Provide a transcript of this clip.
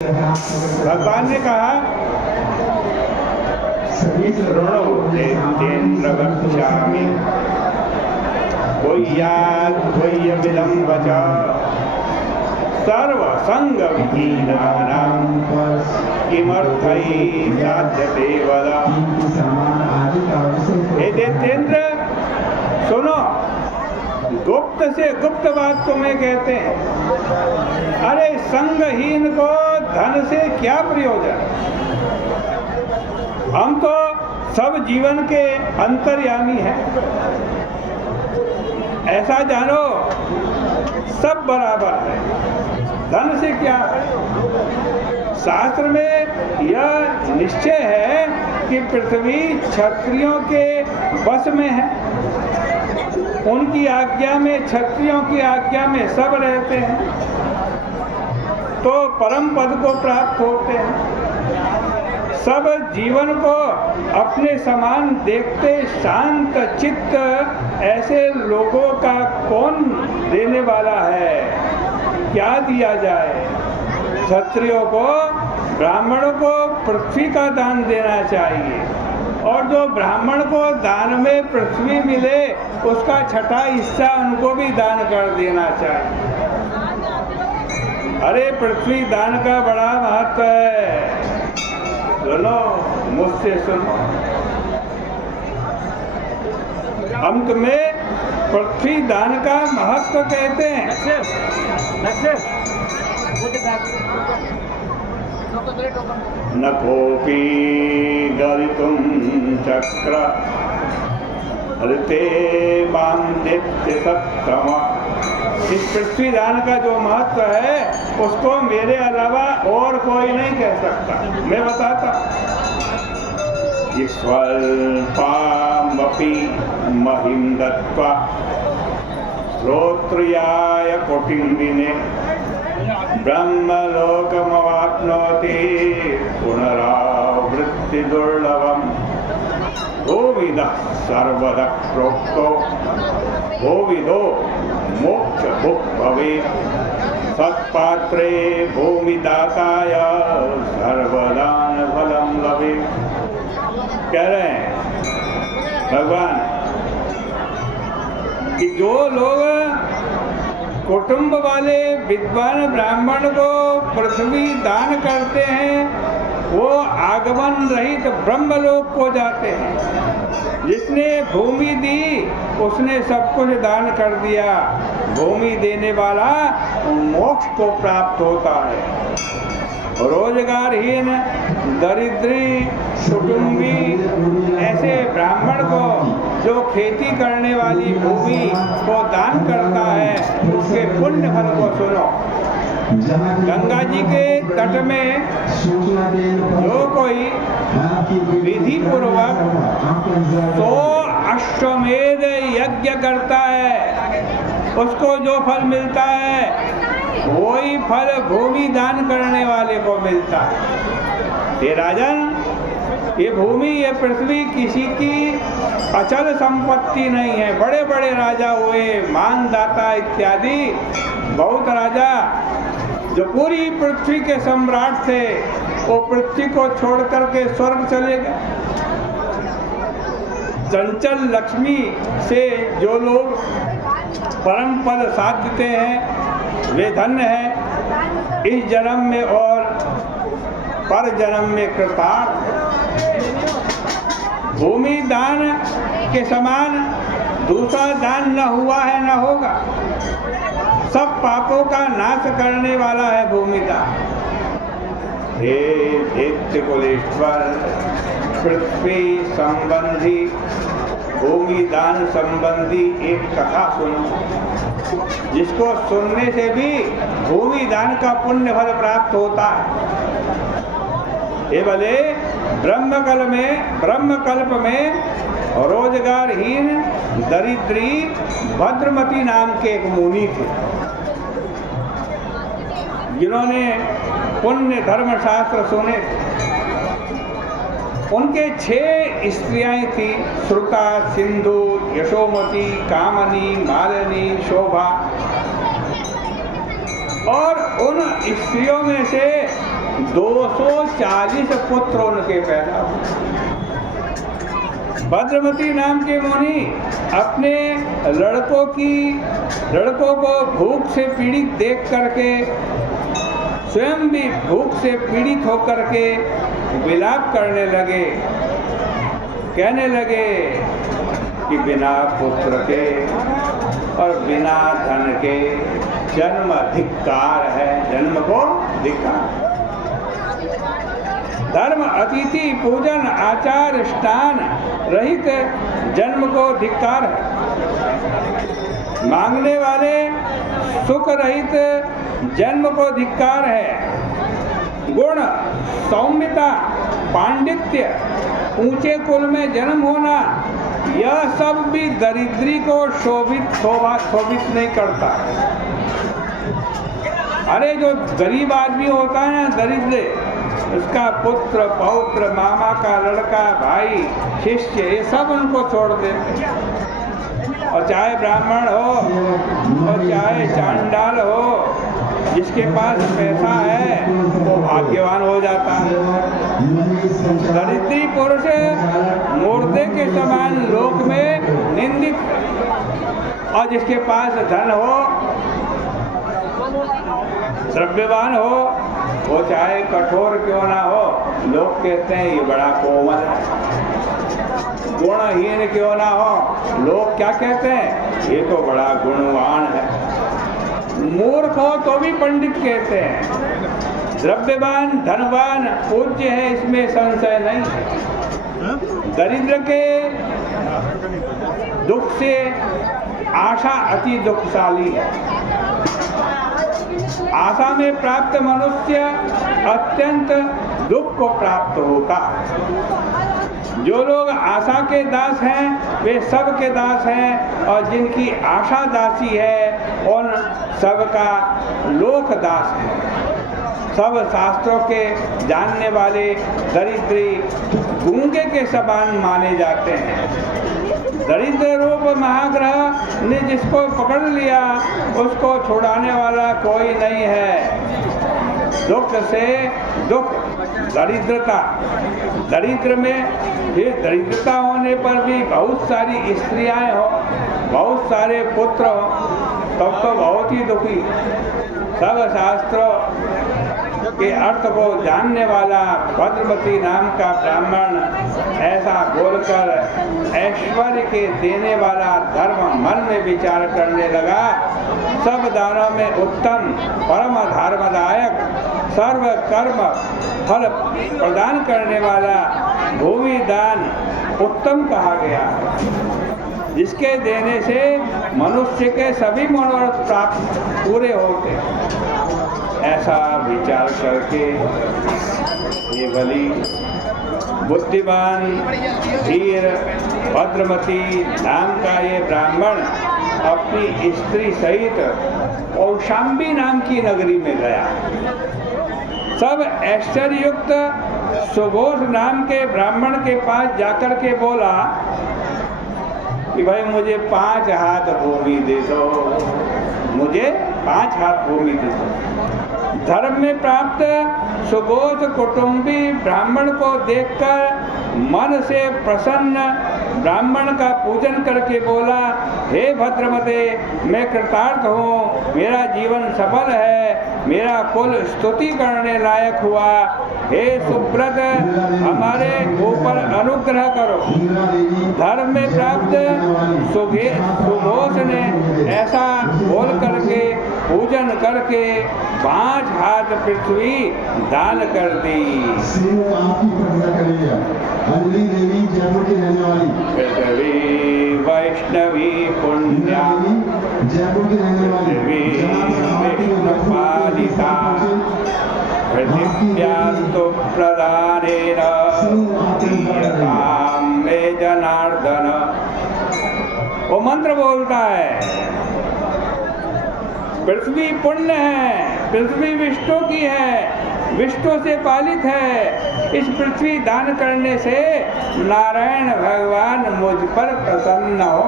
भगवान ने कहा तेन्द्र गच्छामि त्वय्यमिदं वचः सर्वसंगविहीनानां किमर्थै साध्यते वद। हे दैत्येंद्र सुनो, गुप्त से गुप्त बात तुम्हें कहते हैं। अरे संगहीन को धन से क्या प्रयोजन? हम तो सब जीवन के अंतर्यामी हैं। ऐसा जानो सब बराबर है, धन से क्या है? शास्त्र में यह निश्चय है कि पृथ्वी क्षत्रियों के वश में है। उनकी आज्ञा में, क्षत्रियों की आज्ञा में सब रहते हैं तो परम पद को प्राप्त होते हैं। सब जीवन को अपने समान देखते शांत चित्त ऐसे लोगों का कौन देने वाला है? क्या दिया जाए? क्षत्रियों को, ब्राह्मणों को पृथ्वी का दान देना चाहिए, और जो ब्राह्मण को दान में पृथ्वी मिले उसका छठा हिस्सा उनको भी दान कर देना चाहिए। अरे पृथ्वी दान का बड़ा महत्व है। सुनो, मुझसे सुनो, हम तुम्हें पृथ्वी दान का महत्व कहते हैं। न कोपी गलितुं चक्र हृते मां नित्य सत्तम। इस पृथ्वी दान का जो महत्व है उसको मेरे अलावा और कोई नहीं कह सकता। मैं बताता, स्वल्पामपि महिं दत्त्वा श्रोत्रियाय कोटिम्बिने ब्रह्मलोकमवाप्नोति पुनरावृत्ति दुर्लभम्। गोविदः सर्वदा प्रोक्तो गोविदो मोक्ष भुक् भवेत्। सत्पात्रे भूमिदाताय सर्वदान फलं लभेत्। कह रहे हैं भगवान कि जो लोग कुटुंब वाले विद्वान ब्राह्मण को पृथ्वी दान करते हैं वो आगमन रहित ब्रह्मलोक को जाते हैं। जिसने भूमि दी उसने सब कुछ दान कर दिया। भूमि देने वाला मोक्ष को प्राप्त होता है। रोजगारहीन, दरिद्री, कुटुंबी ऐसे ब्राह्मण को जो खेती करने वाली भूमि को दान करता है उसके पुण्य फल को सुनो। गंगा जी के तट में जो कोई विधि पूर्वक 100 अश्वमेध यज्ञ करता है उसको जो फल मिलता है वही फल भूमि दान करने वाले को मिलता है। ये राजन, ये भूमि, ये पृथ्वी किसी की अचल संपत्ति नहीं है। बड़े बड़े राजा हुए, मानदाता इत्यादि बहुत राजा जो पूरी पृथ्वी के सम्राट थे वो पृथ्वी को छोड़ करके स्वर्ग चले गए। चंचल लक्ष्मी से जो लोग परम पद साधते हैं वे धन्य हैं इस जन्म में और पर जन्म में कृतार्थ। भूमि दान के समान दूसरा दान न हुआ है न होगा। सब पापों का नाश करने वाला है भूमि दान। हे दैत्य कुलेश्वर, पृथ्वी संबंधी, भूमि दान संबंधी एक कथा सुनो जिसको सुनने से भी भूमि दान का पुण्य फल प्राप्त होता है। ये भले ब्रह्मकल्प में रोजगारहीन दरिद्री भद्रमती नाम के एक मुनि थे जिन्होंने पुण्य धर्म शास्त्र सुने। उनके 6 स्त्रियां थी, श्रुता, सिंधु, यशोमती, कामनी, मालिनी, शोभा। और उन स्त्रियों में से 240 पुत्र उनके पैदा हुए। भद्रमती नाम के मुनि अपने लड़कों को भूख से पीड़ित देख करके स्वयं भी भूख से पीड़ित होकर के विलाप करने लगे, कहने लगे कि बिना पुत्र के और बिना धन के जन्म धिक्कार है, जन्म को धिक्कार। धर्म अतिथि पूजन आचार स्थान रहित जन्म को धिक्कार है। मांगने वाले सुख रहित जन्म को धिक्कार है। गुण सौम्यता पांडित्य ऊंचे कुल में जन्म होना यह सब भी दरिद्री को शोभित नहीं करता। अरे जो गरीब आदमी होता है ना, दरिद्र, उसका पुत्र पौत्र मामा का लड़का भाई शिष्य ये सब उनको छोड़ देते। और चाहे ब्राह्मण हो और चाहे चांडाल हो, जिसके पास पैसा है वो भाग्यवान हो जाता है। दरिद्री पुरुष मुर्दे के समान लोक में निंदित है, और जिसके पास धन हो द्रव्यवान हो वो चाहे कठोर क्यों ना हो, लोग कहते हैं ये बड़ा कोमल है। गुणहीन क्यों ना हो, लोग क्या कहते हैं ये तो बड़ा गुणवान है। मूर्ख हो तो भी पंडित कहते हैं। द्रव्यवान धनवान पूज्य है, इसमें संशय नहीं है। दरिद्र के दुख से आशा अति दुखशाली है। आशा में प्राप्त मनुष्य अत्यंत दुख को प्राप्त होता। जो लोग आशा के दास हैं वे सब के दास हैं, और जिनकी आशा दासी है उन सबका लोक दास है। सब शास्त्रों के जानने वाले दरिद्री गूंगे के समान माने जाते हैं। दरिद्र रूप महाग्रह ने जिसको पकड़ लिया उसको छुड़ाने वाला कोई नहीं है। दुख से दुख दरिद्रता, दरिद्र में फिर दरिद्रता होने पर भी बहुत सारी स्त्रियां हो, बहुत सारे पुत्र हो, तब तो बहुत ही दुखी। सब शास्त्रों के अर्थ को जानने वाला भद्रमती नाम का ब्राह्मण ऐसा बोलकर ऐश्वर्य के देने वाला धर्म मन में विचार करने लगा। सब दानों में उत्तम परम धर्मदायक सर्व कर्म फल प्रदान करने वाला भूमि दान उत्तम कहा गया, जिसके देने से मनुष्य के सभी मनोरथ प्राप्त पूरे होते। ऐसा विचार करके ये बलि बुद्धिमान धीर भद्रमती नाम का ये ब्राह्मण अपनी स्त्री सहित कौशाम्बी नाम की नगरी में गया। सब ऐश्वर्युक्त सुघोष नाम के ब्राह्मण के पास जाकर के बोला कि भाई मुझे 5 हाथ भूमि दे दो, मुझे 5 हाथ भूमि दे दो। धर्म में प्राप्त सुबोध कुटुंबी ब्राह्मण को देखकर मन से प्रसन्न ब्राह्मण का पूजन करके बोला, हे भद्रमते, मैं कृतार्थ हूँ, मेरा जीवन सफल है, मेरा कुल स्तुति करने लायक हुआ। हे सुब्रत, हमारे ऊपर अनुग्रह करो। धर्म में प्राप्त सुघोष ने ऐसा बोल करके पूजन करके 5 हाथ पृथ्वी दान कर दी। पृथ्वी वैष्णवी पुण्या, पृथ्वी विष्णु पालिता, पृथिव्यास्तु प्रदानेन दीयतां मे जनार्दन। वो मंत्र बोलता है, पृथ्वी पुण्य है, पृथ्वी विष्णु की है, विष्णु से पालित है। इस पृथ्वी दान करने से नारायण भगवान मुझ पर प्रसन्न हो।